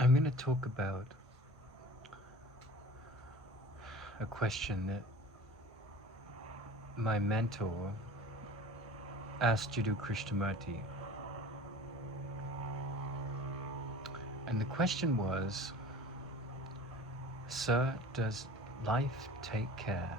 I'm going to talk about a question that my mentor asked Jiddu Krishnamurti. And the question was, Sir, does life take care?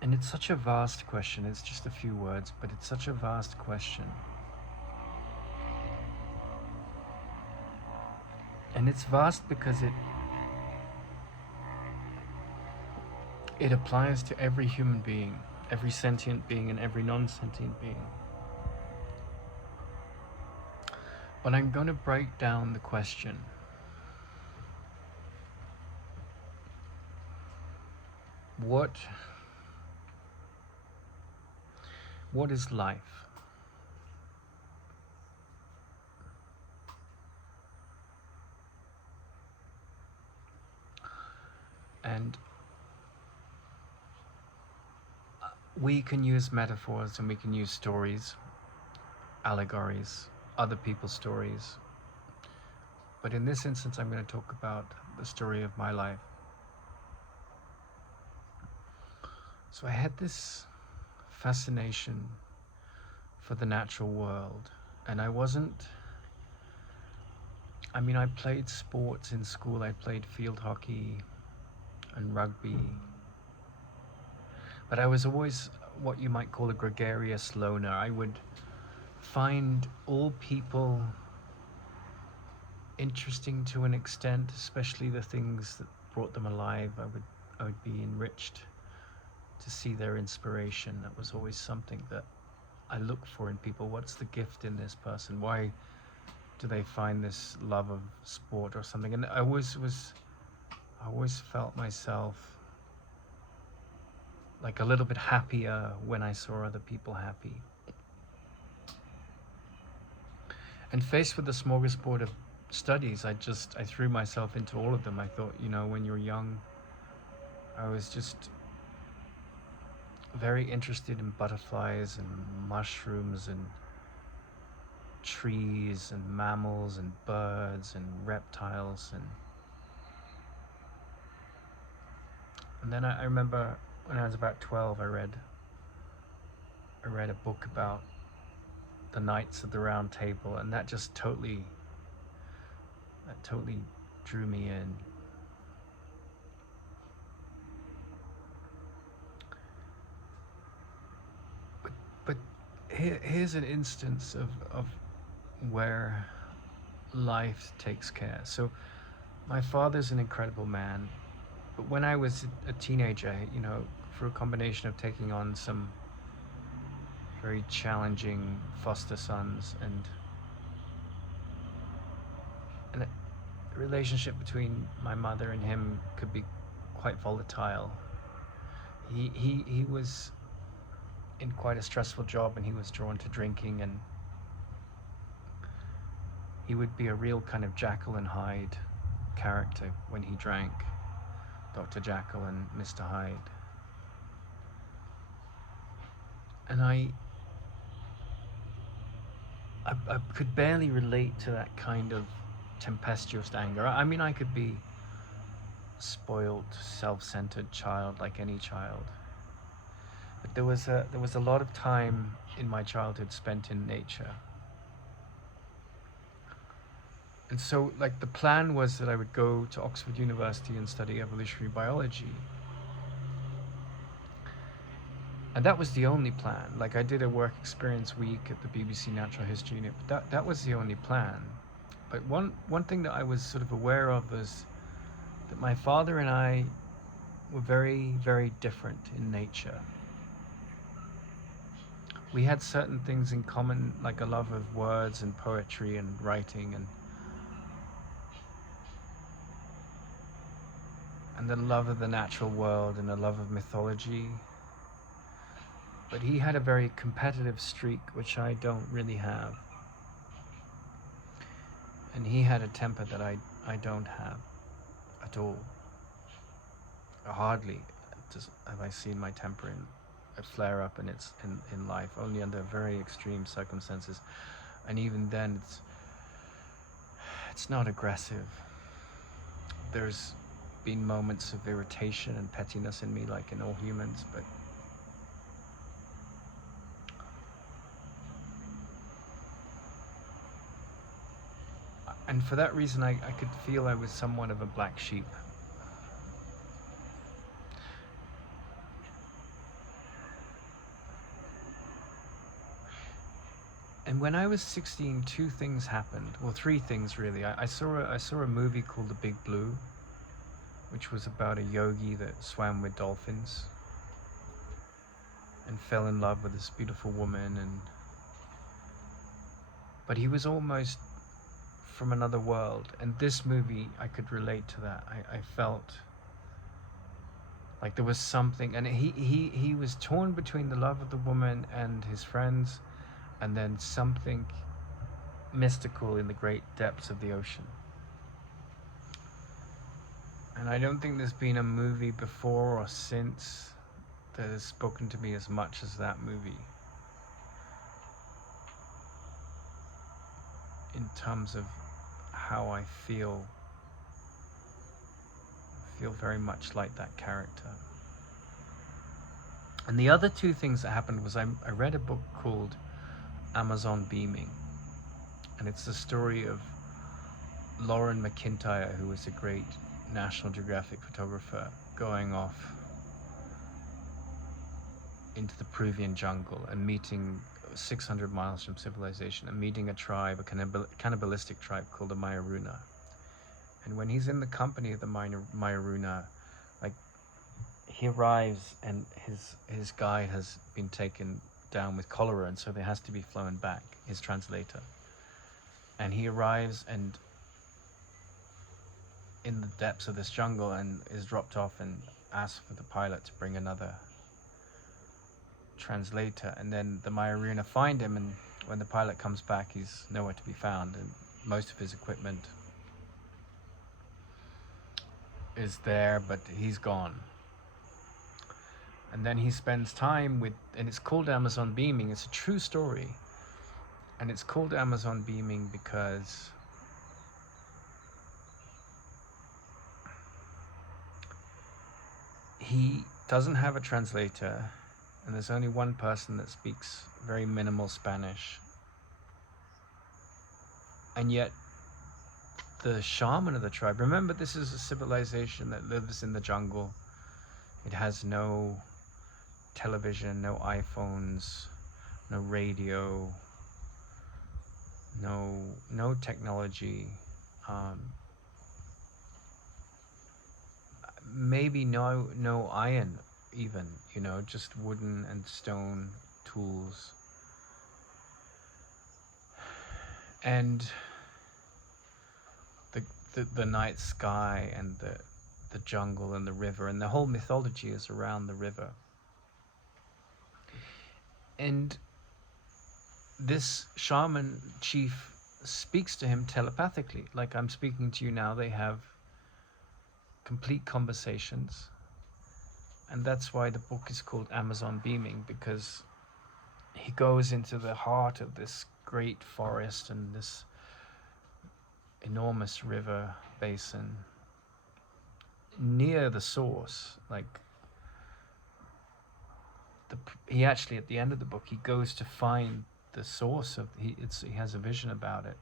And it's such a vast question. It's just a few words, but it's such a vast question. And it's vast because it applies to every human being, every sentient being and every non-sentient being. But I'm going to break down the question. What is life? And we can use metaphors and we can use stories, allegories, other people's stories. But in this instance, I'm going to talk about the story of my life. So I had this fascination for the natural world, and I played sports in school. I played field hockey and rugby, but I was always what you might call a gregarious loner. I would find all people interesting to an extent, especially the things that brought them alive. I would be enriched to see their inspiration. That was always something that I look for in people. What's the gift in this person? Why do they find this love of sport or something? And I always felt myself like a little bit happier when I saw other people happy. And faced with the smorgasbord of studies, I threw myself into all of them. I thought, when you're young, I was just very interested in butterflies and mushrooms and trees and mammals and birds and reptiles. And then I remember when I was about 12, I read a book about the Knights of the Round Table, and that totally drew me in. But here's an instance of where life takes care. So my father's an incredible man, but when I was a teenager, for a combination of taking on some very challenging foster sons and the relationship between my mother and him could be quite volatile. He was in quite a stressful job, and he was drawn to drinking, and he would be a real kind of Jekyll and Hyde character when he drank, Dr. Jekyll and Mr. Hyde. And I could barely relate to that kind of tempestuous anger. I could be a spoiled, self-centered child like any child. But there was a lot of time in my childhood spent in nature. And so, the plan was that I would go to Oxford University and study evolutionary biology. And that was the only plan. I did a work experience week at the BBC Natural History Unit, but that was the only plan. But one thing that I was sort of aware of was that my father and I were very, very different in nature. We had certain things in common, like a love of words and poetry and writing and the love of the natural world and a love of mythology. But he had a very competitive streak, which I don't really have. And he had a temper that I don't have at all. Hardly have I seen my temper a flare up in life, only under very extreme circumstances, and even then it's not aggressive. There's been moments of irritation and pettiness in me, like in all humans, but and for that reason I could feel I was somewhat of a black sheep. And when I was 16, two things happened. Well, three things really. I saw a movie called The Big Blue, which was about a yogi that swam with dolphins and fell in love with this beautiful woman, but he was almost from another world. And this movie, I could relate to that. I felt like there was something, and he was torn between the love of the woman and his friends, and then something mystical in the great depths of the ocean. And I don't think there's been a movie before or since that has spoken to me as much as that movie, in terms of how I feel very much like that character. And the other two things that happened was I read a book called Amazon Beaming, and it's the story of Lauren McIntyre, who was a great National Geographic photographer, going off into the Peruvian jungle and meeting 600 miles from civilization, and meeting a tribe, a cannibalistic tribe called the Mayaruna. And when he's in the company of the Mayaruna, like, he arrives and his guide has been taken down with cholera, and so there has to be flown back, his translator. And he arrives and in the depths of this jungle and is dropped off and asks for the pilot to bring another translator. And then the Mayaruna find him, and when the pilot comes back, he's nowhere to be found, and most of his equipment is there, but he's gone. And then he spends time with, and it's called Amazon Beaming. It's a true story, and it's called Amazon Beaming because he doesn't have a translator, and there's only one person that speaks very minimal Spanish. And yet the shaman of the tribe, remember, this is a civilization that lives in the jungle. It has no television, no iPhones, no radio, no technology, maybe no iron even, just wooden and stone tools. And the night sky and the jungle and the river, and the whole mythology is around the river. And this shaman chief speaks to him telepathically, like I'm speaking to you now. They have complete conversations, and that's why the book is called Amazon Beaming, because he goes into the heart of this great forest and this enormous river basin near the source. Like, he actually, at the end of the book, he goes to find the source of, he has a vision about it,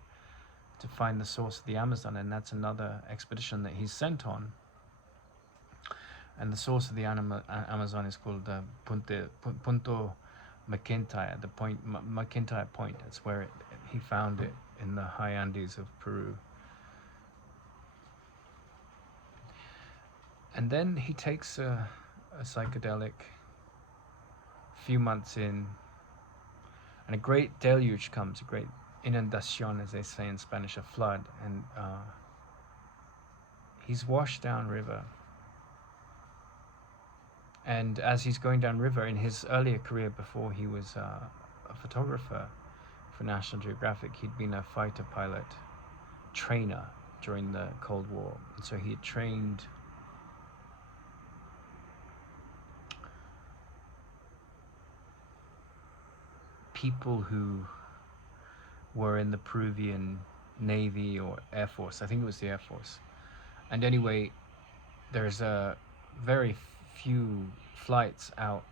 to find the source of the Amazon, and that's another expedition that he's sent on. And the source of the Amazon is called Punto McIntyre, the point, McIntyre Point. That's where he found it, in the high Andes of Peru. And then he takes a psychedelic, few months in, and a great deluge comes, a great inundación, as they say in Spanish, a flood, and he's washed downriver. And as he's going downriver, in his earlier career, before he was a photographer for National Geographic, he'd been a fighter pilot trainer during the Cold War. And so he had trained people who were in the Peruvian Navy or Air Force. I think it was the Air Force. And anyway, there's a very few flights out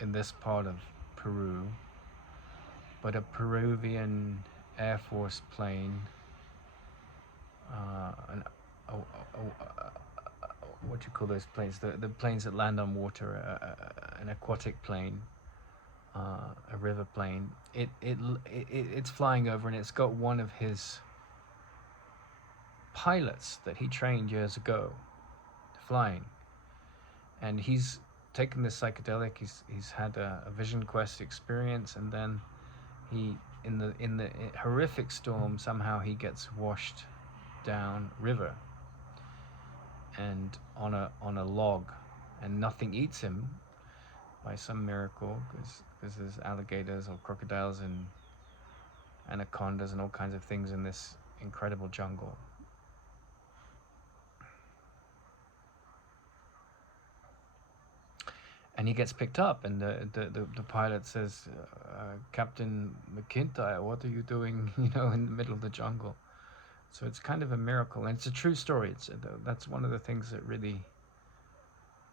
in this part of Peru, but a Peruvian Air Force plane, an, what do you call those planes? The planes that land on water, an aquatic plane, a river plane. It's flying over, and it's got one of his pilots that he trained years ago flying, and he's taken this psychedelic. He's had a vision quest experience, and then he in the horrific storm somehow he gets washed down river and on a log, and nothing eats him by some miracle, because there's alligators or crocodiles and anacondas and all kinds of things in this incredible jungle. And he gets picked up, and the pilot says, Captain McIntyre, what are you doing, in the middle of the jungle? So it's kind of a miracle, and it's a true story. That's one of the things that really,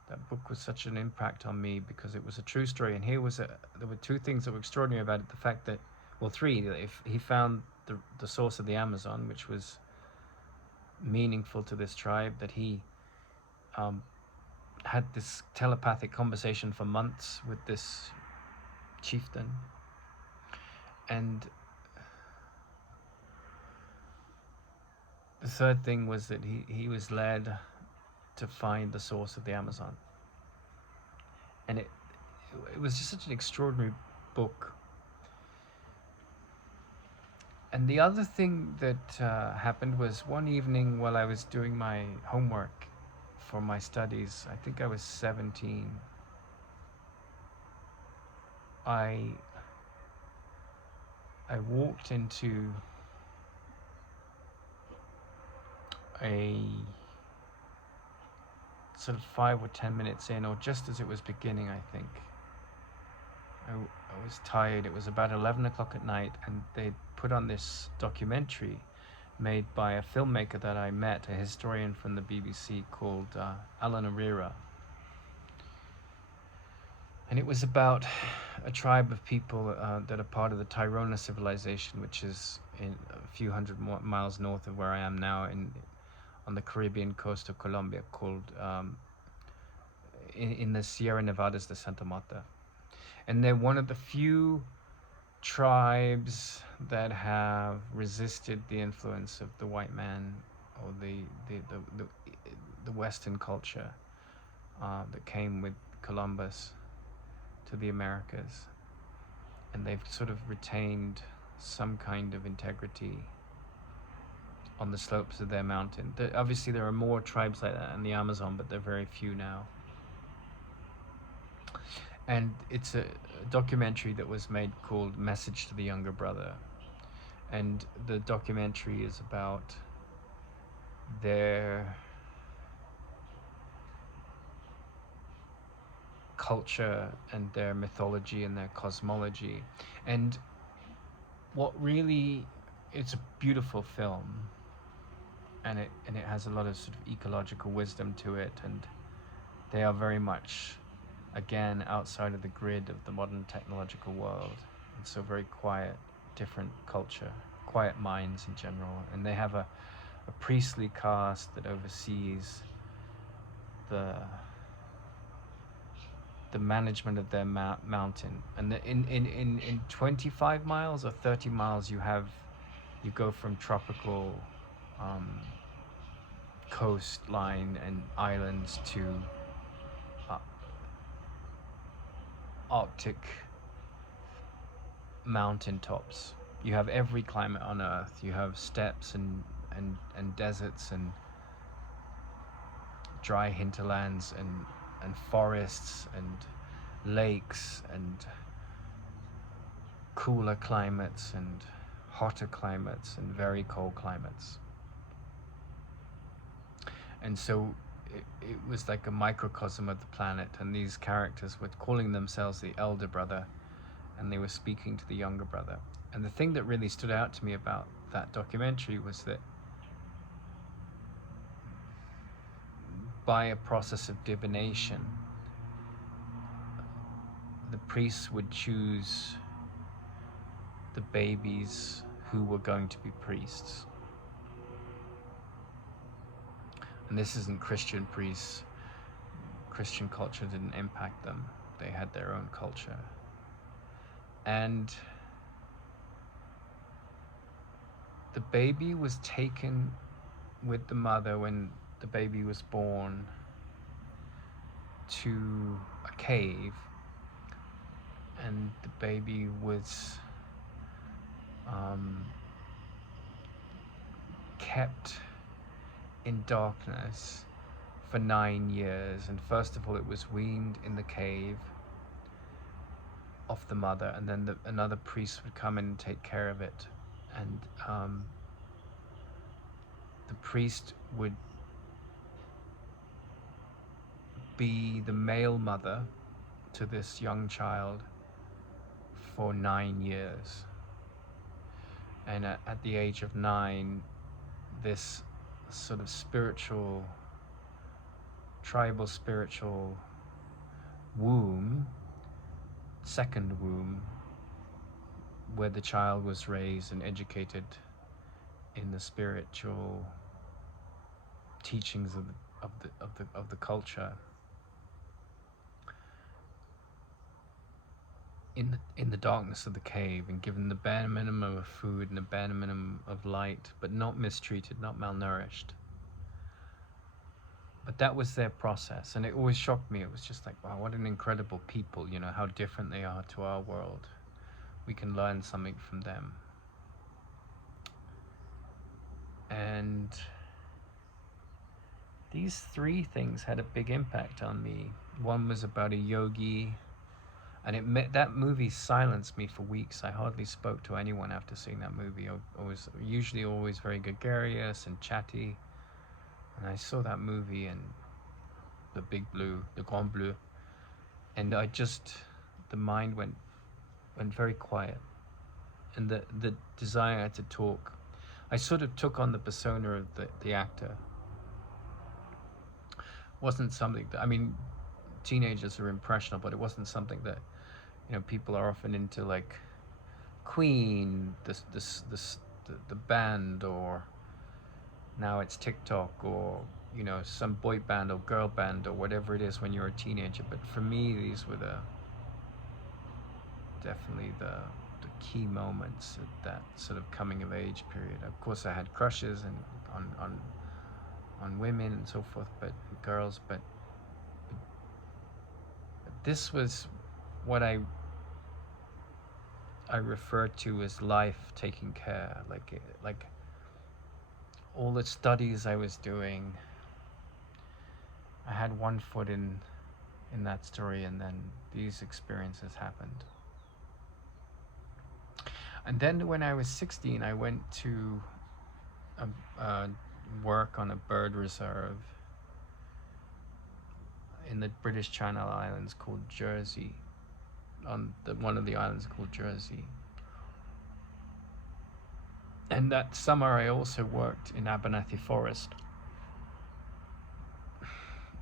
that book was such an impact on me, because it was a true story. And there were two things that were extraordinary about it. The fact that, well, three, if he found the source of the Amazon, which was meaningful to this tribe, that he had this telepathic conversation for months with this chieftain, and the third thing was that he was led to find the source of the Amazon. And it was just such an extraordinary book. And the other thing that happened was one evening while I was doing my homework for my studies, I think I was 17, I walked into a sort of 5 or 10 minutes in, or just as it was beginning, I think. I was tired. It was about 11 o'clock at night, and they'd put on this documentary made by a filmmaker that I met, a historian from the BBC called Alan Arira. And it was about a tribe of people that are part of the Tairona civilization, which is in a few hundred miles north of where I am now, on the Caribbean coast of Colombia, called in the Sierra Nevadas de Santa Marta. And they're one of the few tribes that have resisted the influence of the white man, or the Western culture that came with Columbus to the Americas, and they've sort of retained some kind of integrity on the slopes of their mountain. Obviously there are more tribes like that in the Amazon, but they're very few now. And it's a documentary that was made called Message to the Younger Brother. And the documentary is about their culture and their mythology and their cosmology. And what really, it's a beautiful film, and it has a lot of sort of ecological wisdom to it, and they are very much, again, outside of the grid of the modern technological world, and so very quiet, different culture, quiet minds in general. And they have a priestly caste that oversees the management of their mountain. And in 25 miles or 30 miles you go from tropical coastline and islands to Arctic mountaintops. You have every climate on Earth. You have steppes and deserts and dry hinterlands and forests and lakes and cooler climates and hotter climates and very cold climates. And so it was like a microcosm of the planet, and these characters were calling themselves the Elder Brother, and they were speaking to the younger brother. And the thing that really stood out to me about that documentary was that by a process of divination, the priests would choose the babies who were going to be priests. And this isn't Christian priests. Christian culture didn't impact them. They had their own culture. And the baby was taken with the mother when the baby was born to a cave, and the baby was kept in darkness for 9 years. And first of all, it was weaned in the cave off the mother, and then another priest would come in and take care of it. And the priest would be the male mother to this young child for 9 years. And at the age of 9, this sort of spiritual, tribal spiritual womb, second womb, where the child was raised and educated in the spiritual teachings of the culture, in the darkness of the cave, and given the bare minimum of food and the bare minimum of light, but not mistreated, not malnourished. But that was their process, and it always shocked me. It was just like, wow, what an incredible people, you know, how different they are to our world. We can learn something from them. And these 3 things had a big impact on me. One was about a yogi, and that movie silenced me for weeks. I hardly spoke to anyone after seeing that movie. I was usually always very gregarious and chatty. And I saw that movie, and the Big Blue, the Grand Bleu, and the mind went very quiet. And the desire to talk, I sort of took on the persona of the actor. Wasn't something that, I mean, teenagers are impressionable, but it wasn't something that, you know, people are often into, like Queen, the band, or now it's TikTok, or, you know, some boy band or girl band or whatever it is when you're a teenager. But for me, these were definitely the key moments at that sort of coming of age period. Of course, I had crushes and on women and so forth, but girls, but this was what I refer to as life taking care. Like all the studies I was doing, I had one foot in that story, and then these experiences happened. And then when I was 16, I went to work on a bird reserve in the British Channel Islands called Jersey, on one of the islands called Jersey. And that summer I also worked in Abernethy Forest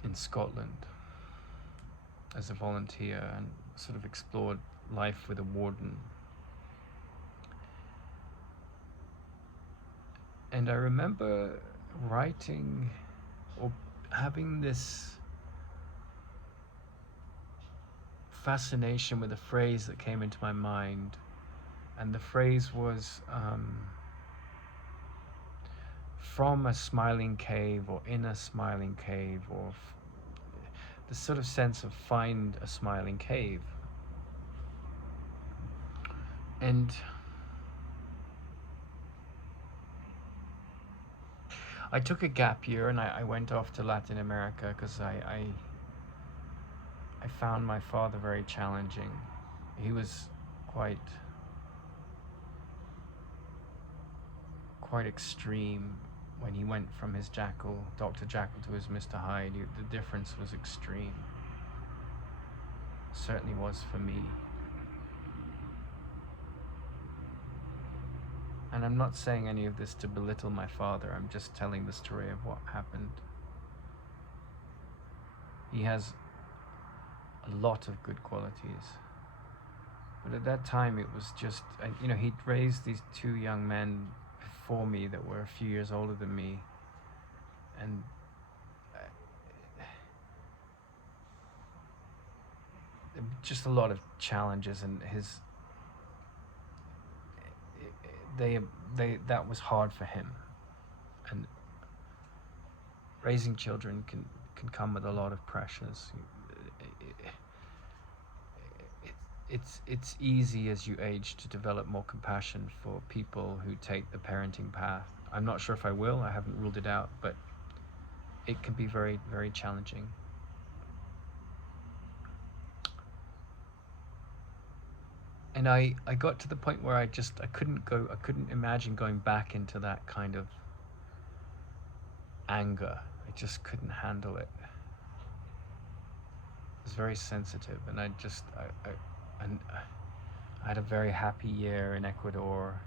in Scotland as a volunteer, and sort of explored life with a warden. And I remember writing or having this fascination with a phrase that came into my mind, and the phrase was from a smiling cave, or in a smiling cave, or the sort of sense of find a smiling cave. And I took a gap year, and I went off to Latin America because I found my father very challenging. He was quite extreme when he went from his Dr. Jekyll to his Mr. Hyde. The difference was extreme. Certainly was for me. And I'm not saying any of this to belittle my father, I'm just telling the story of what happened. He has a lot of good qualities. But at that time, it was just, he'd raised these two young men before me that were a few years older than me. And just a lot of challenges, and that was hard for him. And raising children can come with a lot of pressures. It's easy as you age to develop more compassion for people who take the parenting path. I'm not sure if I will, I haven't ruled it out, but it can be very, very challenging. And I got to the point where I couldn't imagine going back into that kind of anger. I just couldn't handle it. I was very sensitive, and I had a very happy year in Ecuador.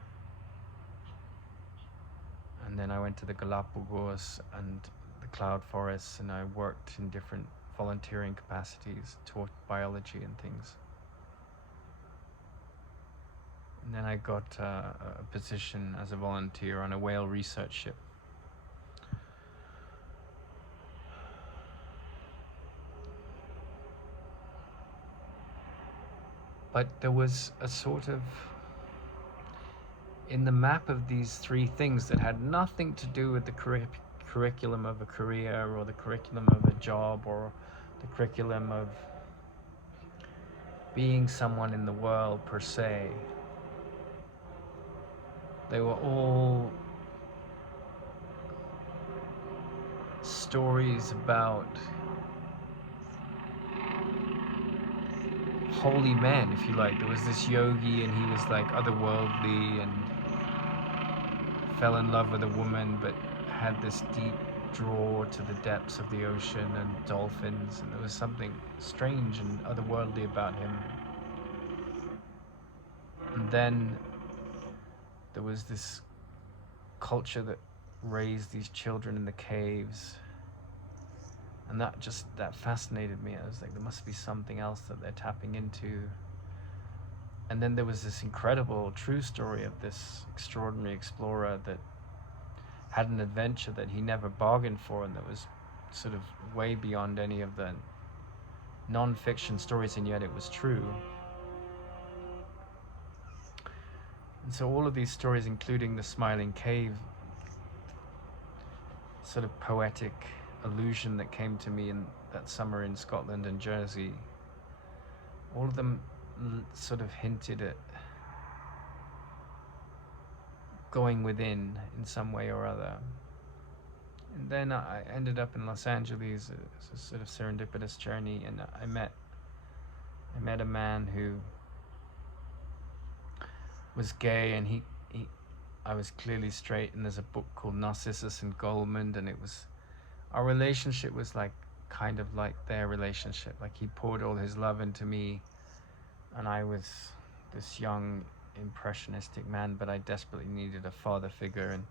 And then I went to the Galapagos and the cloud forests, and I worked in different volunteering capacities, taught biology and things. And then I got a position as a volunteer on a whale research ship. But there was a sort of, in the map of these three things that had nothing to do with the curriculum of a career or the curriculum of a job or the curriculum of being someone in the world per se. They were all stories about holy men, if you like. There was this yogi, and he was like otherworldly and fell in love with a woman, but had this deep draw to the depths of the ocean and dolphins, and there was something strange and otherworldly about him. And then there was this culture that raised these children in the caves, and that fascinated me. I was like, there must be something else that they're tapping into. And then there was this incredible true story of this extraordinary explorer that had an adventure that he never bargained for, and that was sort of way beyond any of the non-fiction stories, and yet it was true. And so all of these stories, including the Smiling Cave, sort of poetic illusion that came to me in that summer in Scotland and Jersey, all of them sort of hinted at going within in some way or other. And then I ended up in Los Angeles as a sort of serendipitous journey, and I met a man who was gay, and I was clearly straight, and there's a book called Narcissus and Goldmund, and our relationship was like kind of like their relationship. Like, he poured all his love into me, and I was this young impressionistic man, but I desperately needed a father figure and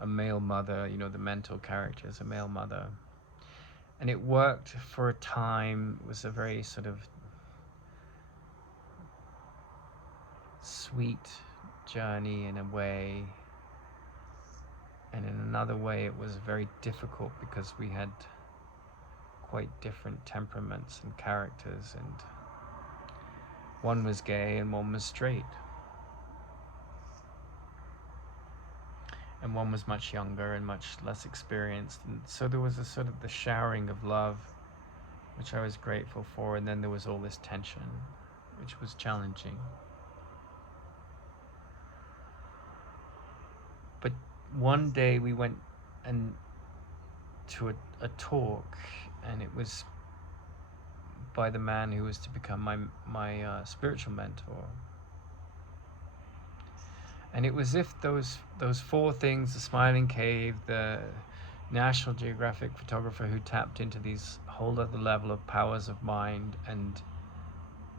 a male mother. The mental character is a male mother, and it worked for a time. It was a very sort of sweet journey in a way, and in another way it was very difficult because we had quite different temperaments and characters, and one was gay and one was straight, and one was much younger and much less experienced. And so there was a sort of the showering of love, which I was grateful for, and then there was all this tension, which was challenging. But one day we went to a talk, and it was by the man who was to become my spiritual mentor. And it was if those four things, the Smiling Cave, the National Geographic photographer who tapped into these whole other level of powers of mind, and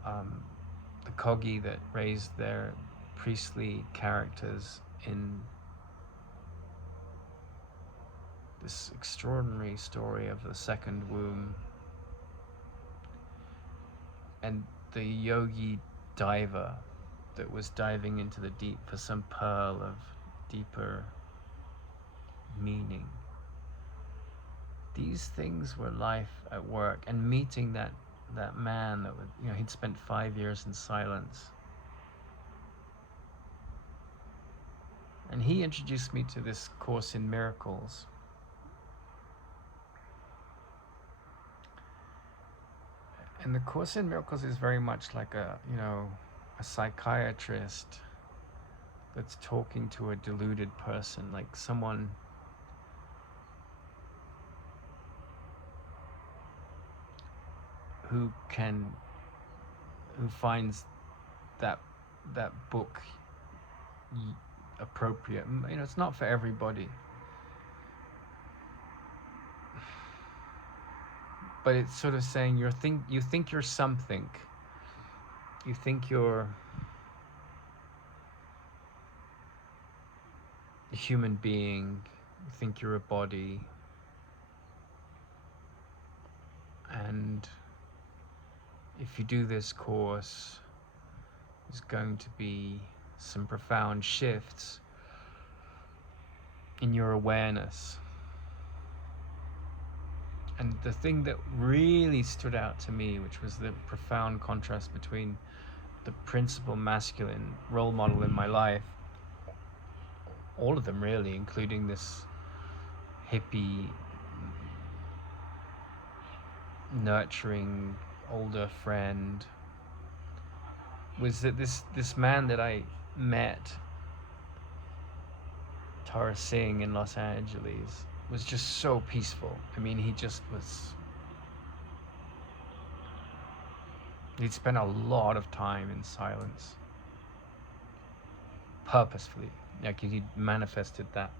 the Kogi that raised their priestly characters in this extraordinary story of the second womb, and the yogi diver that was diving into the deep for some pearl of deeper meaning. These things were life at work, and meeting that man that would, he'd spent 5 years in silence, and he introduced me to this Course in Miracles. And the Course in Miracles is very much like a psychiatrist that's talking to a deluded person, like someone who finds that book appropriate. It's not for everybody, but it's sort of saying you think you're something. You think you're a human being. You think you're a body. And if you do this course, there's going to be some profound shifts in your awareness. And the thing that really stood out to me, which was the profound contrast between the principal masculine role model in my life, all of them really, including this hippie, nurturing older friend, was that this man that I met, Tara Singh in Los Angeles, was just so peaceful. I mean, he just was. He'd spent a lot of time in silence, purposefully, like he'd manifested that.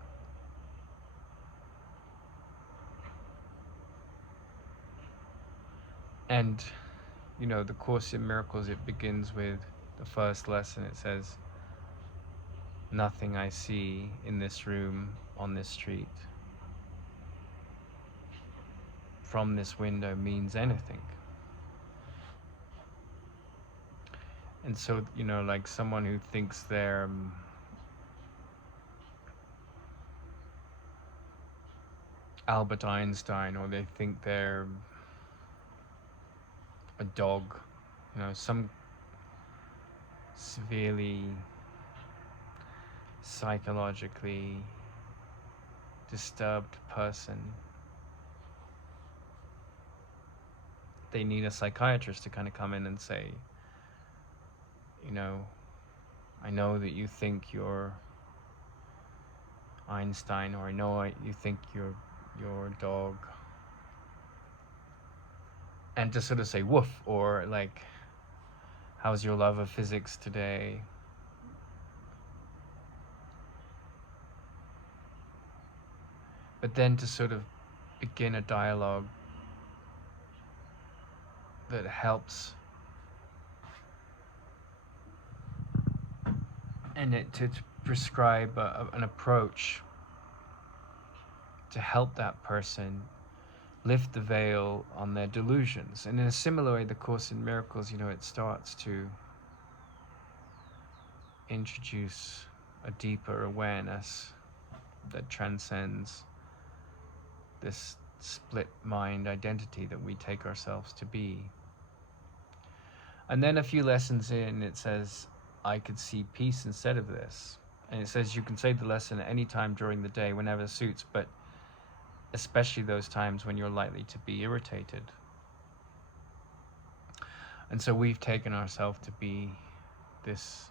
And, the Course in Miracles, it begins with the first lesson. It says, "Nothing I see in this room, on this street, from this window means anything." And so, like someone who thinks they're Albert Einstein, or they think they're a dog, some severely psychologically disturbed person, they need a psychiatrist to kind of come in and say, I know that you think you're Einstein, or I know you think you're a dog, and to sort of say woof, or like, how's your love of physics today? But then to sort of begin a dialogue that helps, and to prescribe an approach to help that person lift the veil on their delusions. And in a similar way, the Course in Miracles, it starts to introduce a deeper awareness that transcends this split mind identity that we take ourselves to be. And then a few lessons in, it says, I could see peace instead of this. And it says you can say the lesson at any time during the day, whenever suits, but especially those times when you're likely to be irritated. And so we've taken ourselves to be this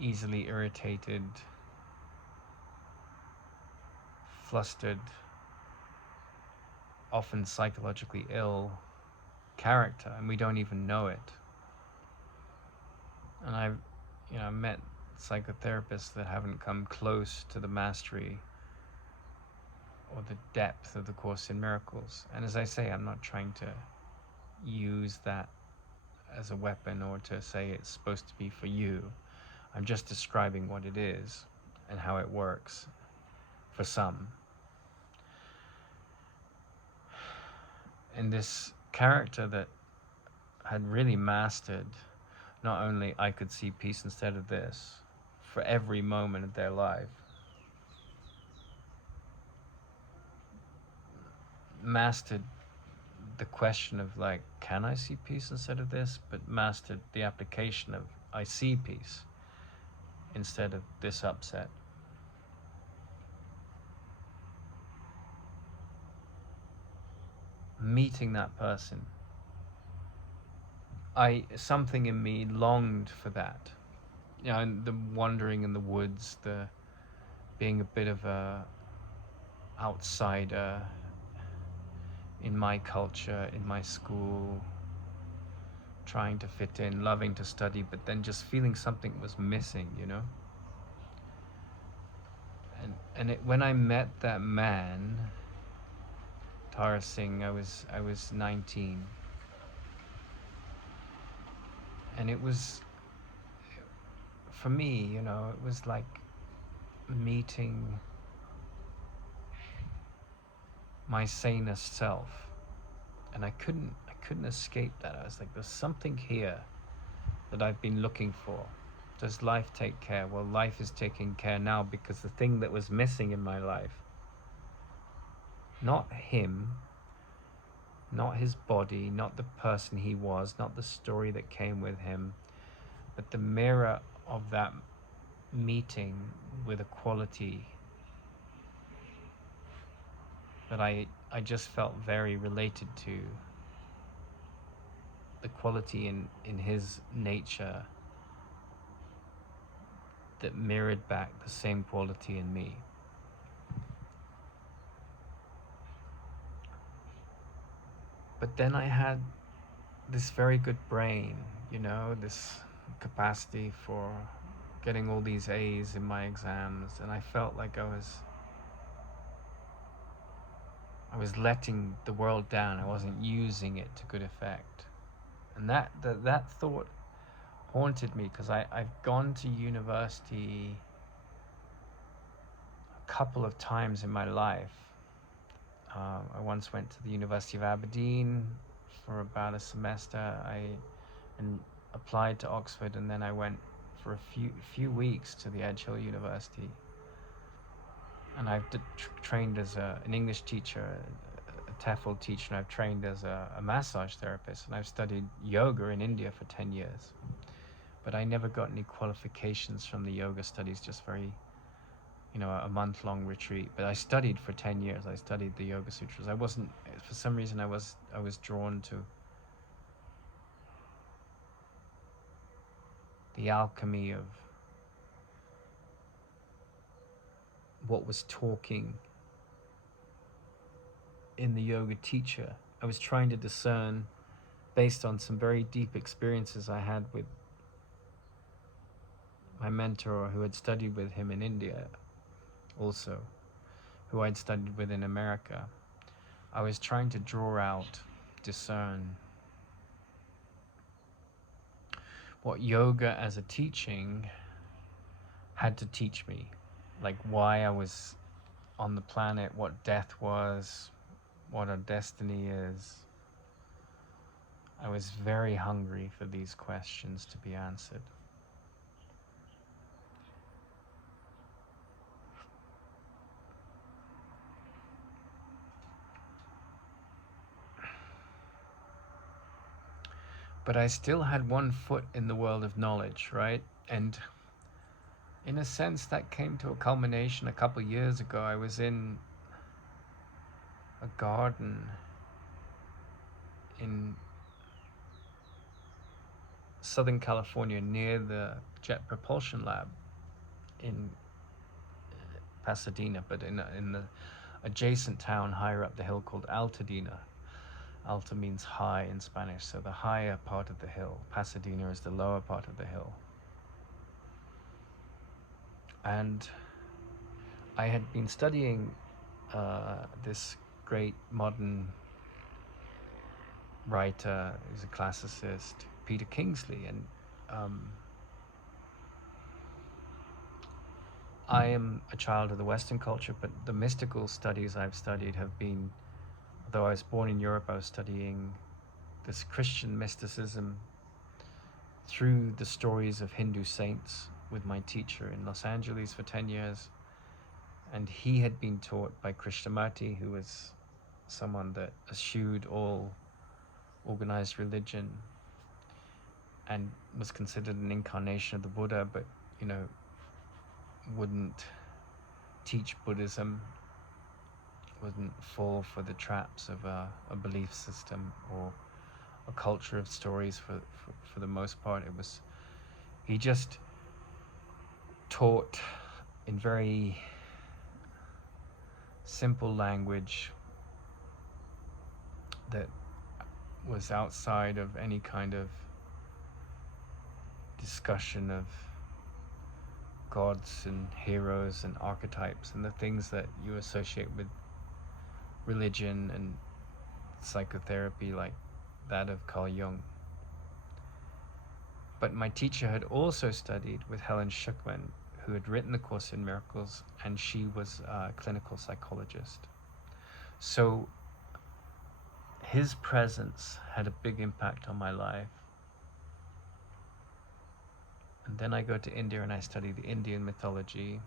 easily irritated, flustered, often psychologically ill character, and we don't even know it. And I've met psychotherapists that haven't come close to the mastery or the depth of the Course in Miracles. And as I say, I'm not trying to use that as a weapon or to say it's supposed to be for you. I'm just describing what it is and how it works for some. And this character that had really mastered not only I could see peace instead of this for every moment of their life, mastered the question of like, can I see peace instead of this? But mastered the application of I see peace instead of this upset. Meeting that person, something in me longed for that. You know, and the wandering in the woods, the being a bit of a outsider in my culture, in my school, trying to fit in, loving to study, but then just feeling something was missing, you know? When I met that man, Tara Singh, I was 19, and it was, for me, you know, it was like meeting my sanest self, and I couldn't escape that. I was like, there's something here that I've been looking for. Does life take care? Well, life is taking care now, because the thing that was missing in my life, not him, not his body, not the person he was, not the story that came with him, but the mirror of that meeting with a quality that I just felt very related to, the quality in his nature that mirrored back the same quality in me. But then I had this very good brain, you know, this capacity for getting all these A's in my exams, and I felt like I was letting the world down. I wasn't using it to good effect. And that thought haunted me, because I've gone to university a couple of times in my life. I once went to the University of Aberdeen for about a semester. And applied to Oxford, and then I went for a few weeks to the Edge Hill University. And I've trained as an English teacher, a TEFL teacher, and I've trained as a massage therapist, and I've studied yoga in India for 10 years. But I never got any qualifications from the yoga studies, just very, you know, a month-long retreat. But I studied for 10 years. I studied the Yoga Sutras. I wasn't, for some reason, I was drawn to the alchemy of what was talking in the yoga teacher. I was trying to discern, based on some very deep experiences I had with my mentor, who had studied with him in India also, who I'd studied with in America. I was trying to draw out, discern what yoga as a teaching had to teach me, like why I was on the planet, what death was, what our destiny is. I was very hungry for these questions to be answered. But I still had one foot in the world of knowledge, right? And in a sense, that came to a culmination a couple years ago. I was in a garden in Southern California near the Jet Propulsion Lab in Pasadena, but in the adjacent town higher up the hill called Altadena. Alta means high in Spanish, so the higher part of the hill. Pasadena is the lower part of the hill. And I had been studying this great modern writer, who's a classicist, Peter Kingsley, and I am a child of the Western culture, but the mystical studies I've studied have been, though I was born in Europe, I was studying this Christian mysticism through the stories of Hindu saints with my teacher in Los Angeles for 10 years. And he had been taught by Krishnamurti, who was someone that eschewed all organized religion and was considered an incarnation of the Buddha, but, you know, wouldn't teach Buddhism, wouldn't fall for the traps of a belief system or a culture of stories for the most part. He just taught in very simple language that was outside of any kind of discussion of gods and heroes and archetypes and the things that you associate with religion and psychotherapy, like that of Carl Jung. But my teacher had also studied with Helen Schucman, who had written The Course in Miracles, and she was a clinical psychologist. So his presence had a big impact on my life. And then I go to India and I study the Indian mythology.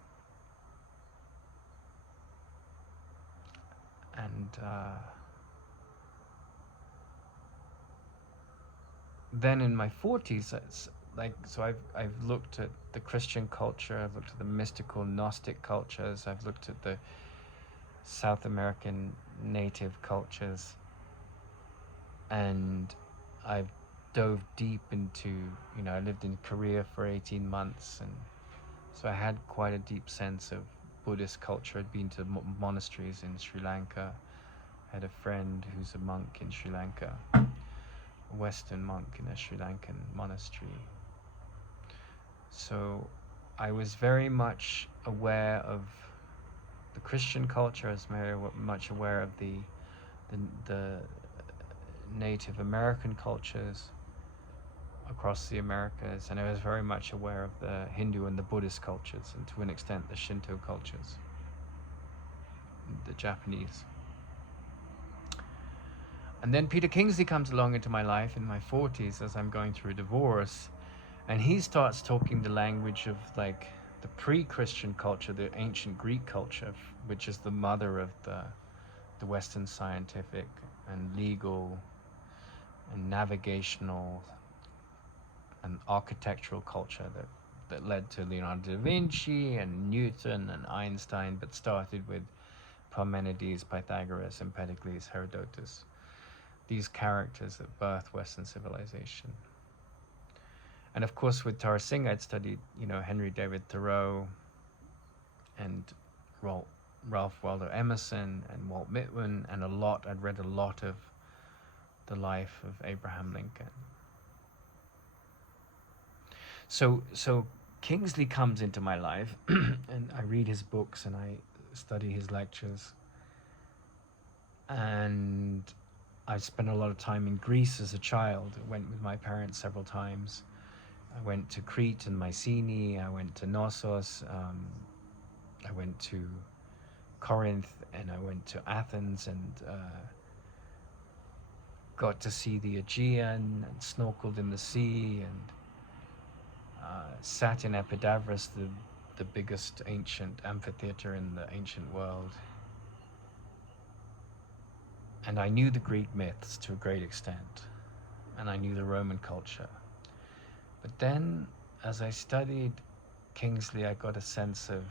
And then in my 40s, I've looked at the Christian culture, I've looked at the mystical Gnostic cultures, I've looked at the South American native cultures, and I've dove deep into, you know, I lived in Korea for 18 months, and so I had quite a deep sense of Buddhist culture. I'd been to monasteries in Sri Lanka. I had a friend who's a monk in Sri Lanka, a Western monk in a Sri Lankan monastery. So I was very much aware of the Christian culture. I was very much aware of the Native American cultures across the Americas, and I was very much aware of the Hindu and the Buddhist cultures, and to an extent the Shinto cultures, the Japanese. And then Peter Kingsley comes along into my life in my 40s as I'm going through a divorce, and he starts talking the language of like the pre-Christian culture, the ancient Greek culture, which is the mother of the Western scientific and legal and navigational and architectural culture that led to Leonardo da Vinci and Newton and Einstein, but started with Parmenides, Pythagoras, Empedocles, Herodotus, these characters that birthed Western civilization. And of course, with Tara Singh, I'd studied, you know, Henry David Thoreau and Ralph Waldo Emerson and Walt Whitman, and I'd read a lot of the life of Abraham Lincoln. So Kingsley comes into my life, and I read his books and I study his lectures. And I spent a lot of time in Greece as a child. I went with my parents several times. I went to Crete and Mycenae. I went to Knossos. I went to Corinth, and I went to Athens, and got to see the Aegean and snorkeled in the sea, and sat in Epidavros, the biggest ancient amphitheater in the ancient world. And I knew the Greek myths to a great extent, and I knew the Roman culture. But then, as I studied Kingsley, I got a sense of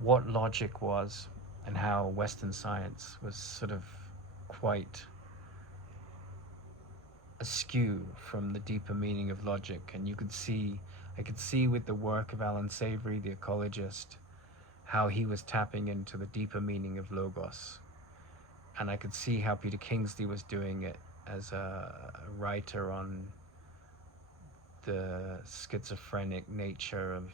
what logic was, and how Western science was sort of quite askew from the deeper meaning of logic. And I could see with the work of Alan Savory, the ecologist, how he was tapping into the deeper meaning of logos. And I could see how Peter Kingsley was doing it as a writer on the schizophrenic nature of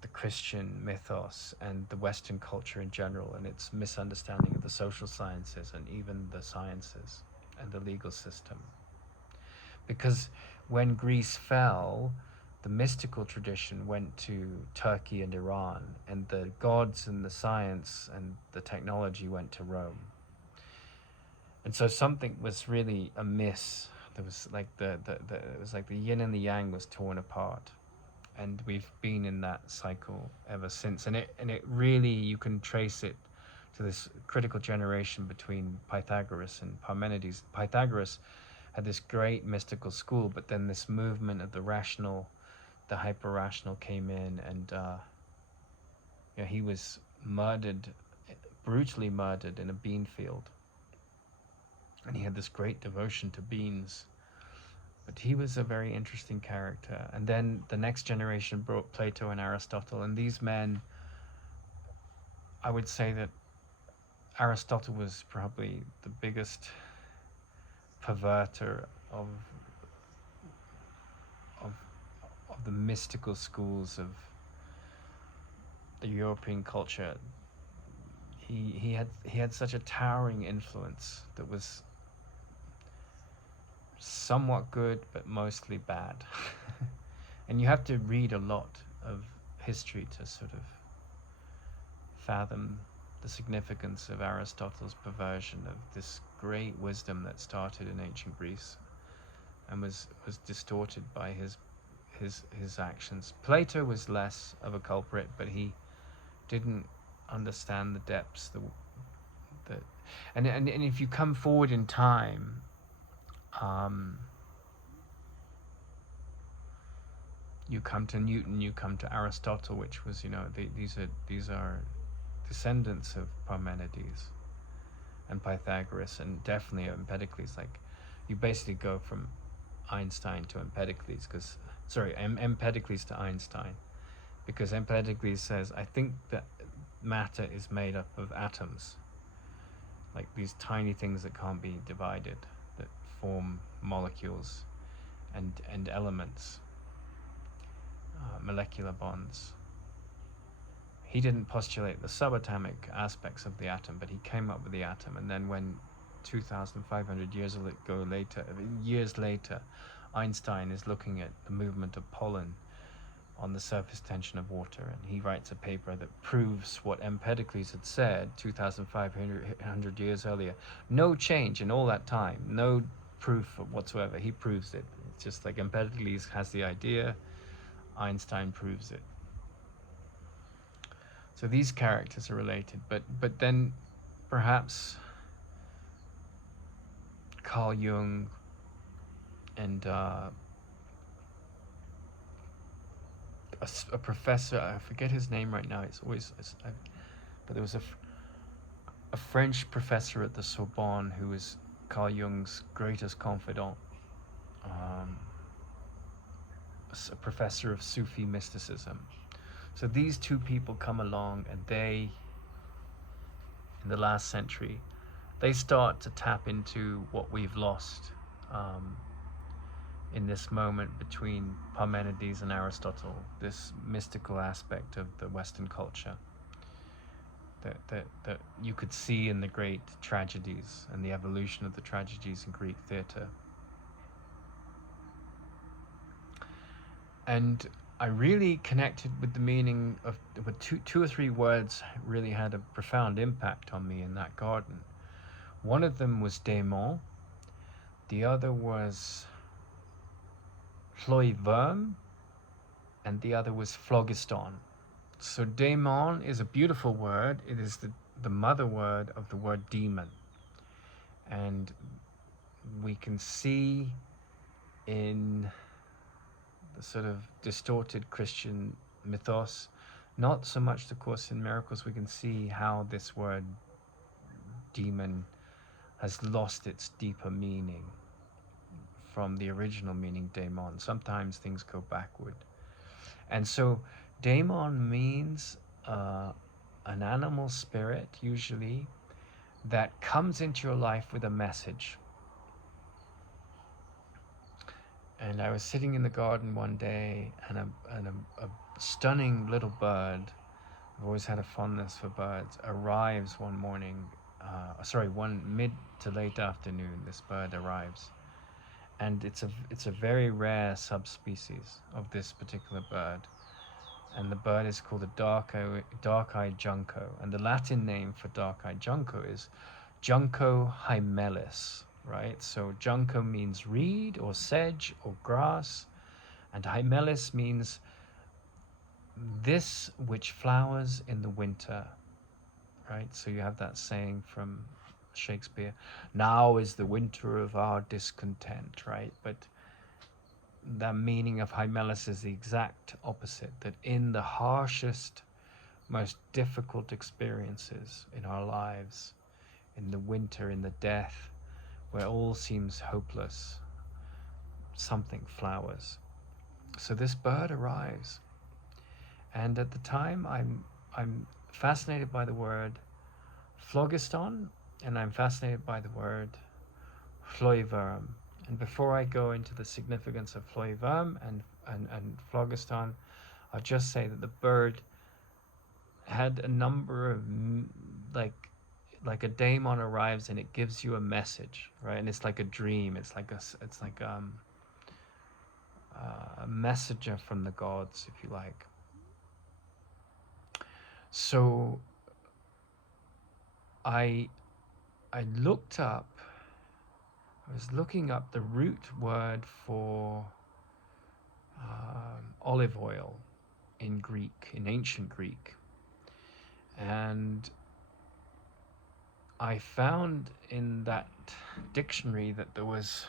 the Christian mythos and the Western culture in general, and its misunderstanding of the social sciences and even the sciences and the legal system. Because when Greece fell, the mystical tradition went to Turkey and Iran, and the gods and the science and the technology went to Rome. And so something was really amiss. There was like it was like the yin and the yang was torn apart, and we've been in that cycle ever since. And it really, you can trace it to this critical generation between Pythagoras and Parmenides. Pythagoras had this great mystical school, but then this movement of the rational, the hyper-rational came in, and he was murdered, brutally murdered in a bean field. And he had this great devotion to beans. But he was a very interesting character. And then the next generation brought Plato and Aristotle, and these men, I would say that Aristotle was probably the biggest perverter of the mystical schools of the European culture. He had such a towering influence that was somewhat good but mostly bad. And you have to read a lot of history to sort of fathom the significance of Aristotle's perversion of this great wisdom that started in ancient Greece and was distorted by his actions. Plato was less of a culprit, but he didn't understand the depths, and if you come forward in time, you come to Newton, you come to Aristotle, which was, these are descendants of Parmenides and Pythagoras, and definitely Empedocles. Like, you basically go from Einstein to Empedocles, Empedocles to Einstein, because Empedocles says, I think that matter is made up of atoms, like these tiny things that can't be divided, that form molecules and elements, molecular bonds. He didn't postulate the subatomic aspects of the atom, but he came up with the atom. And then when 2,500 years later, Einstein is looking at the movement of pollen on the surface tension of water, and he writes a paper that proves what Empedocles had said 2,500 years earlier. No change in all that time, no proof whatsoever. He proves it. It's just like Empedocles has the idea, Einstein proves it. So these characters are related, but then perhaps Carl Jung and a professor, I forget his name right now. But there was a French professor at the Sorbonne who was Carl Jung's greatest confidant, a professor of Sufi mysticism. So these two people come along, and they, in the last century, they start to tap into what we've lost in this moment between Parmenides and Aristotle, this mystical aspect of the Western culture that you could see in the great tragedies and the evolution of the tragedies in Greek theatre. And I really connected with the meaning of two or three words really had a profound impact on me in that garden. One of them was démon, the other was phloiverme, and the other was phlogiston. So démon is a beautiful word. It is the mother word of the word demon. And we can see in the sort of distorted Christian mythos, not so much the Course in Miracles, we can see how this word demon has lost its deeper meaning from the original meaning daemon. Sometimes things go backward. And so daemon means an animal spirit, usually, that comes into your life with a message. And I was sitting in the garden one day, and a stunning little bird, I've always had a fondness for birds, arrives one morning, one mid to late afternoon, this bird arrives. and it's a very rare subspecies of this particular bird. And the bird is called a dark-eyed junco, and the Latin name for dark-eyed junco is Junco hymelis, right? So junco means reed or sedge or grass, and hymelis means this which flowers in the winter, right? So you have that saying from Shakespeare, now is the winter of our discontent, right? But that meaning of hymelis is the exact opposite, that in the harshest, most difficult experiences in our lives, in the winter, in the death, where all seems hopeless, something flowers. So this bird arrives, and at the time I'm fascinated by the word phlogiston, and I'm fascinated by the word florivorm. And before I go into the significance of florivorm and phlogiston, I'll just say that the bird had a number of like a daemon arrives and it gives you a message, right? And it's like a dream. It's like a messenger from the gods, if you like. So I looked up. I was looking up the root word for olive oil in Greek, in ancient Greek, and I found in that dictionary that there was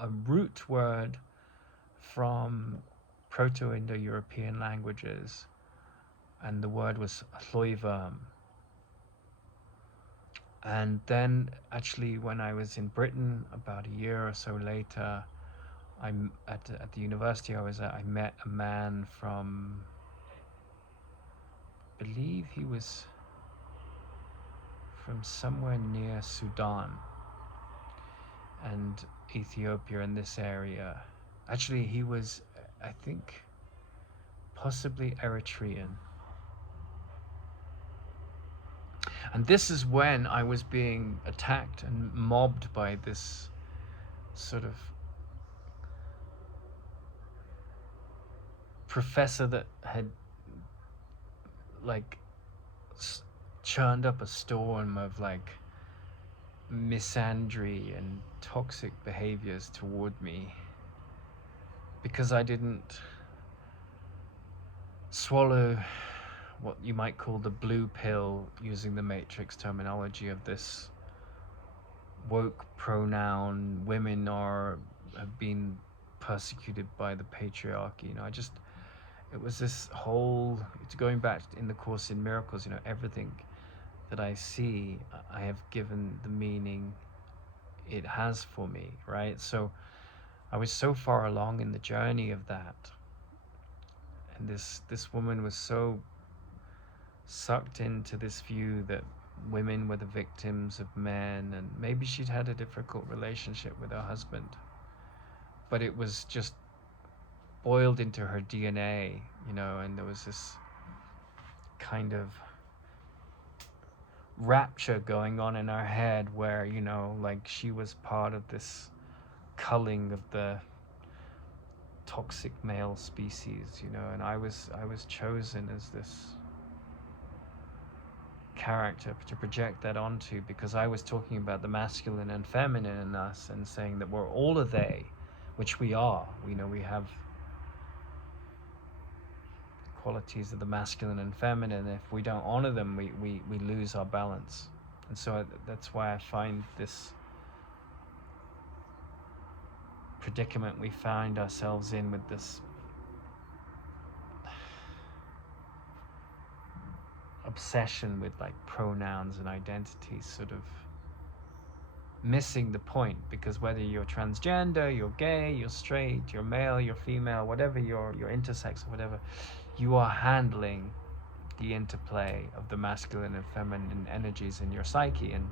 a root word from Proto-Indo-European languages, and the word was llwyfrm. And then actually when I was in Britain about a year or so later, I'm at the university I was at, I met a man from, I believe he was from somewhere near Sudan and Ethiopia, in this area. Actually he was, I think, possibly Eritrean. And this is when I was being attacked and mobbed by this sort of professor that had like churned up a storm of like misandry and toxic behaviors toward me because I didn't swallow what you might call the blue pill, using the Matrix terminology of this woke pronoun, women have been persecuted by the patriarchy. It was this whole, going back in the Course in Miracles, everything that I see, I have given the meaning it has for me, right? So I was so far along in the journey of that, and this woman was so sucked into this view that women were the victims of men, and maybe she'd had a difficult relationship with her husband, but it was just boiled into her DNA, and there was this kind of rapture going on in her head where, like she was part of this culling of the toxic male species, and I was chosen as this character to project that onto, because I was talking about the masculine and feminine in us and saying that we're all a they, which we are. We have qualities of the masculine and feminine. If we don't honor them, we lose our balance. And so that's why I find this predicament we find ourselves in with this obsession with like pronouns and identities, sort of missing the point, because whether you're transgender, you're gay, you're straight, you're male, you're female, whatever you're intersex or whatever, you are handling the interplay of the masculine and feminine energies in your psyche. And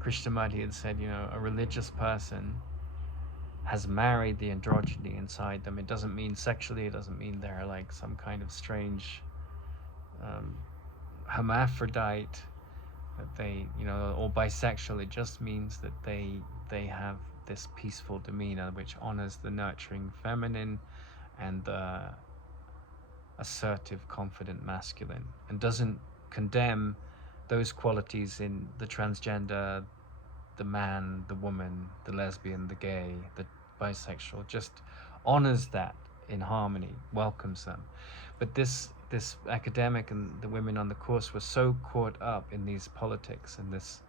Krishnamurti had said, a religious person has married the androgyny inside them. It doesn't mean sexually, it doesn't mean they're like some kind of strange hermaphrodite, that they, or bisexual, it just means that they have this peaceful demeanor which honors the nurturing feminine and the assertive, confident masculine, and doesn't condemn those qualities in the transgender, the man, the woman, the lesbian, the gay, the bisexual, just honors that in harmony, welcomes them. But this academic and the women on the course were so caught up in these politics and this,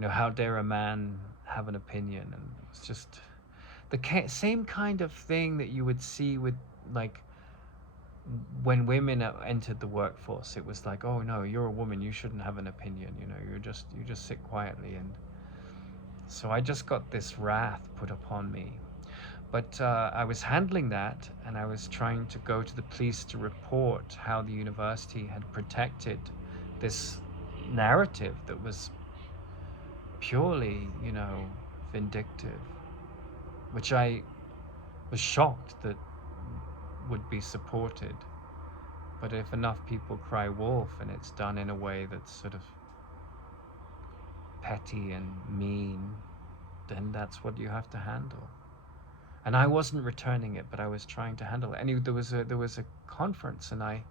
how dare a man have an opinion, and it's just the same kind of thing that you would see with, like, when women entered the workforce. It was like, oh no, you're a woman, you shouldn't have an opinion, you just sit quietly. And so I just got this wrath put upon me. But I was handling that, and I was trying to go to the police to report how the university had protected this narrative that was purely, vindictive, which I was shocked that would be supported. But if enough people cry wolf and it's done in a way that's sort of petty and mean, then that's what you have to handle. And I wasn't returning it, but I was trying to handle it. And there was a conference, and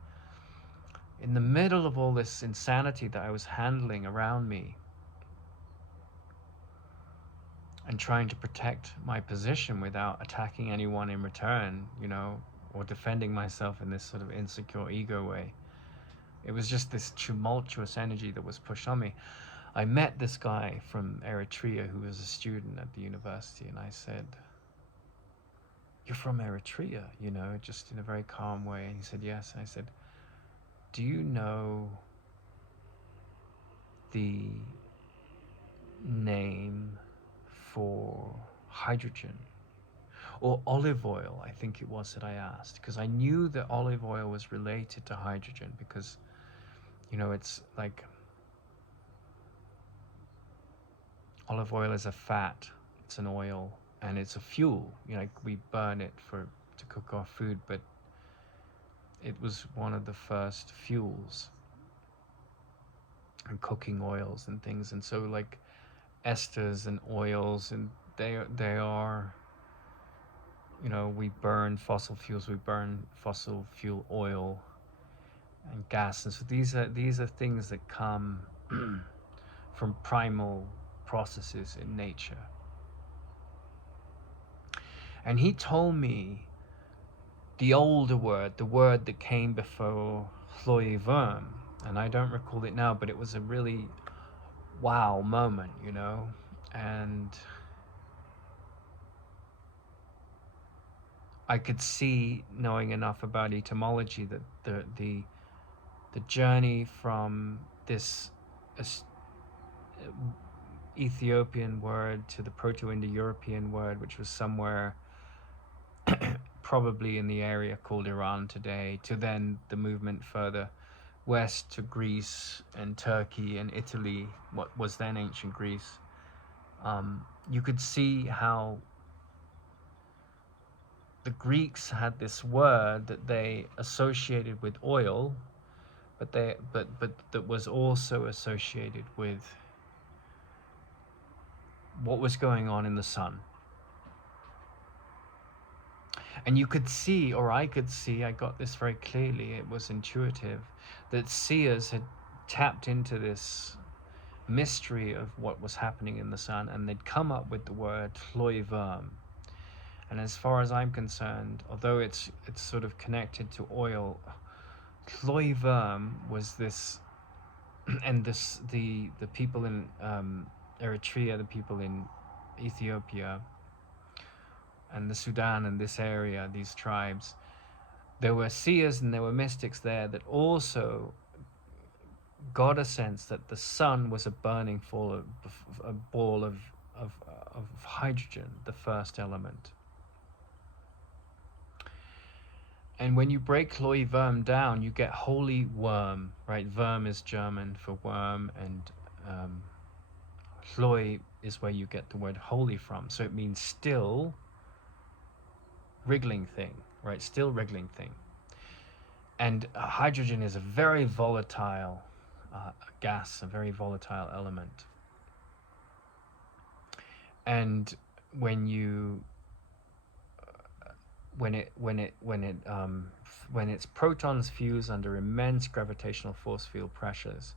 in the middle of all this insanity that I was handling around me and trying to protect my position without attacking anyone in return, or defending myself in this sort of insecure ego way. It was just this tumultuous energy that was pushed on me. I met this guy from Eritrea who was a student at the university, and I said, "You're from Eritrea," just in a very calm way. And he said, "Yes." And I said, "Do you know the name for hydrogen? Or olive oil," I think it was that I asked, because I knew that olive oil was related to hydrogen, because, it's like olive oil is a fat, it's an oil, and it's a fuel. Like we burn it to cook our food, but it was one of the first fuels and cooking oils and things. And so, like, esters and oils, and they are, we burn fossil fuels, we burn fossil fuel oil and gas, and so these are things that come from primal processes in nature. And he told me the older word, the word that came before Llwyfern, and I don't recall it now, but it was a really wow moment, and I could see, knowing enough about etymology, that the journey from this Ethiopian word to the Proto-Indo-European word, which was somewhere probably in the area called Iran today, to then the movement further west to Greece and Turkey and Italy, what was then ancient Greece. You could see how the Greeks had this word that they associated with oil, but that was also associated with what was going on in the sun. And you could see, or I could see, I got this very clearly, it was intuitive, that seers had tapped into this mystery of what was happening in the sun, and they'd come up with the word Llwyfern. And as far as I'm concerned, although it's sort of connected to oil, Llwyfern was this, and the people in Eritrea, the people in Ethiopia and the Sudan and this area, these tribes, there were seers and there were mystics there that also got a sense that the sun was a burning a ball of hydrogen, the first element. And when you break Llwyfern down, you get holy worm, right? Worm is German for worm, and Llwy is where you get the word holy from. So it means still wriggling thing, right? Still wriggling thing. And hydrogen is a very volatile a gas, a very volatile element. And when you when its protons fuse under immense gravitational force field pressures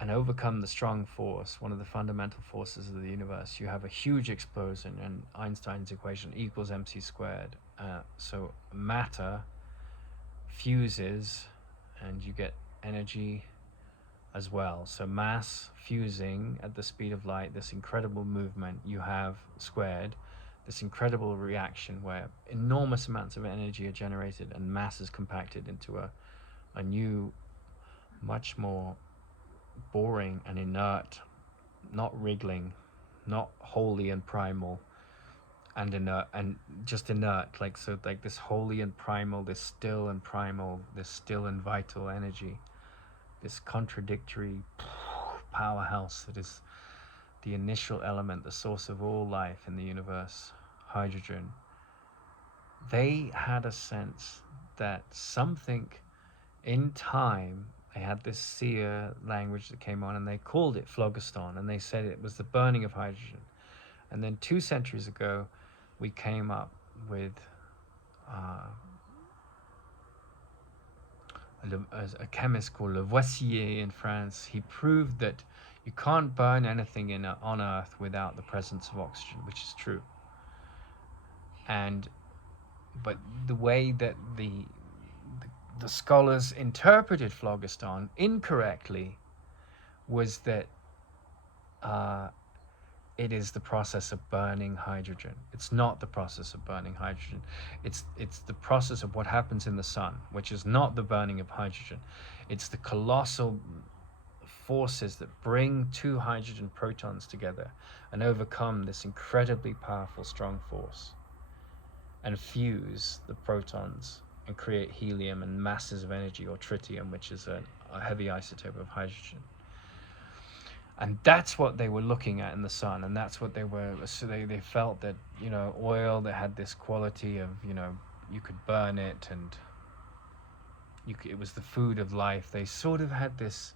and overcome the strong force, one of the fundamental forces of the universe, you have a huge explosion, and Einstein's equation equals mc squared. So matter fuses, and you get energy as well. So mass fusing at the speed of light, this incredible movement, you have squared this incredible reaction where enormous amounts of energy are generated and mass is compacted into a new, much more boring and inert, not wriggling, not holy and primal, and inert, and just inert, like, so like this holy and primal, this still and primal, this still and vital energy, this contradictory powerhouse that is the initial element, the source of all life in the universe, hydrogen. They had a sense that something in time, they had this seer language that came on, and they called it phlogiston, and they said it was the burning of hydrogen. And then 2 centuries ago, we came up with a chemist called Lavoisier in France. He proved that you can't burn anything on Earth without the presence of oxygen, which is true. But the way that the scholars interpreted phlogiston incorrectly was that it is the process of burning hydrogen. It's not the process of burning hydrogen. It's the process of what happens in the sun, which is not the burning of hydrogen. It's the colossal forces that bring 2 hydrogen protons together and overcome this incredibly powerful strong force and fuse the protons and create helium and masses of energy, or tritium, which is a heavy isotope of hydrogen. And that's what they were looking at in the sun, and that's what they were. So they felt that, you know, oil that had this quality of, you know, you could burn it, and it was the food of life. They sort of had this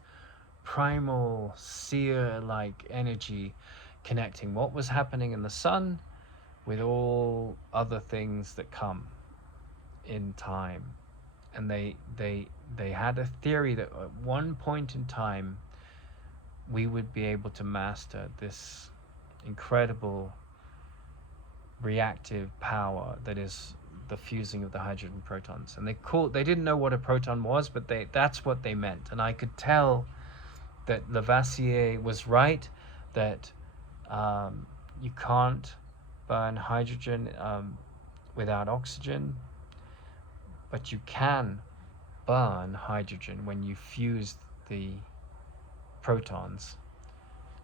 primal seer-like energy connecting what was happening in the sun with all other things that come in time. And they had a theory that at one point in time we would be able to master this incredible reactive power that is the fusing of the hydrogen protons. And they didn't know what a proton was, but that's what they meant. And I could tell that Lavoisier was right, that you can't burn hydrogen without oxygen, but you can burn hydrogen when you fuse the protons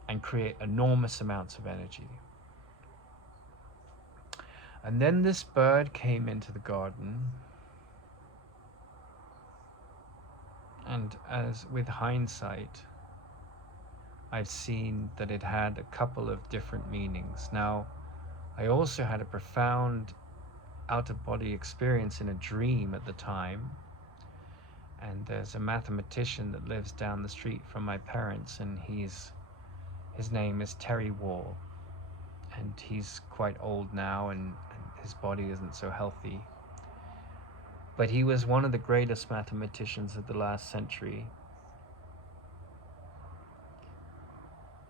and create enormous amounts of energy. And then this bird came into the garden, and as with hindsight, I've seen that it had a couple of different meanings. Now, I also had a profound out-of-body experience in a dream at the time, and there's a mathematician that lives down the street from my parents, and his name is Terry Wall, and he's quite old now, and his body isn't so healthy, but he was one of the greatest mathematicians of the last century,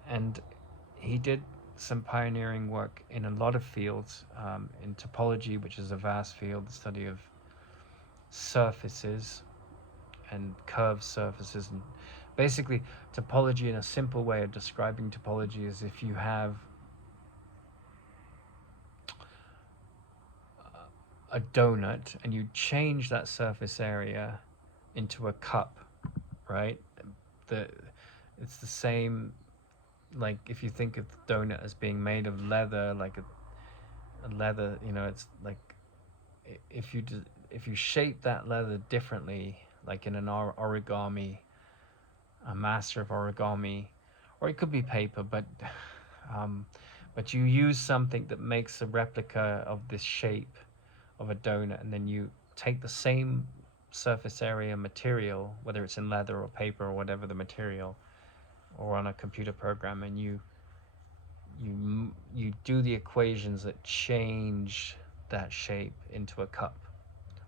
and he did some pioneering work in a lot of fields, in topology, which is a vast field, the study of surfaces and curved surfaces. And basically, topology, in a simple way of describing topology, is if you have a donut and you change that surface area into a cup, right? It's the same, like if you think of the donut as being made of leather, like a leather, you know, it's like if you shape that leather differently, like in an origami, a master of origami, or it could be paper, but you use something that makes a replica of this shape of a donut, and then you take the same surface area material, whether it's in leather or paper or whatever the material, or on a computer program, and you do the equations that change that shape into a cup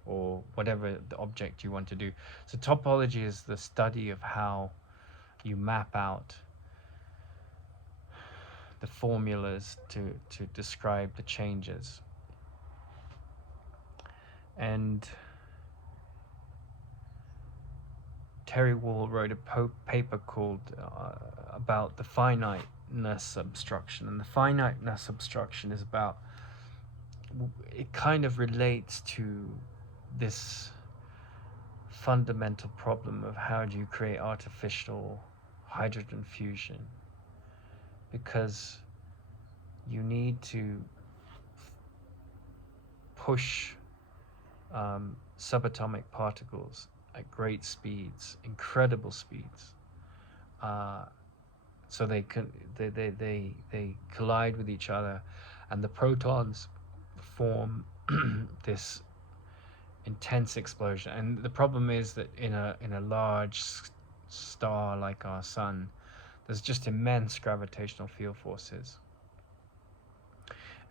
or whatever the object you want to do. So topology is the study of how you map out the formulas to describe the changes. And Terry Wall wrote a paper called about the finiteness obstruction, and the finiteness obstruction is about, it kind of relates to this fundamental problem of how do you create artificial hydrogen fusion, because you need to push subatomic particles at great speeds, incredible speeds, so they collide with each other, and the protons form this intense explosion. And the problem is that in a large star like our sun, there's just immense gravitational field forces,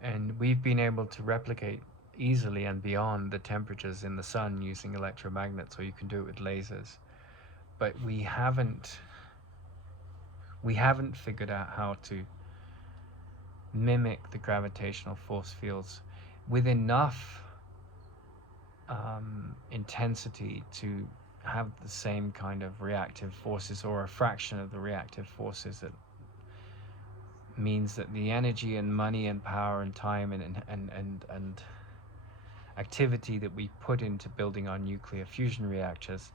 and we've been able to replicate easily and beyond the temperatures in the sun using electromagnets, or you can do it with lasers, but we haven't figured out how to mimic the gravitational force fields with enough intensity to have the same kind of reactive forces, or a fraction of the reactive forces, that means that the energy and money and power and time and activity that we put into building our nuclear fusion reactors,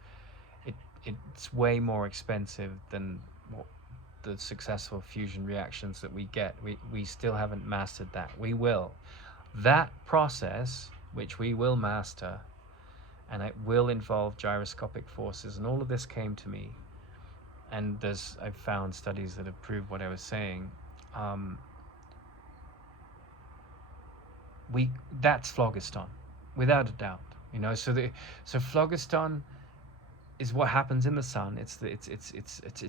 it's way more expensive than what the successful fusion reactions that we get. We still haven't mastered that. We will. That process, which we will master, and it will involve gyroscopic forces, and all of this came to me, and I've found studies that have proved what I was saying. That's phlogiston, without a doubt. So phlogiston is what happens in the sun. It's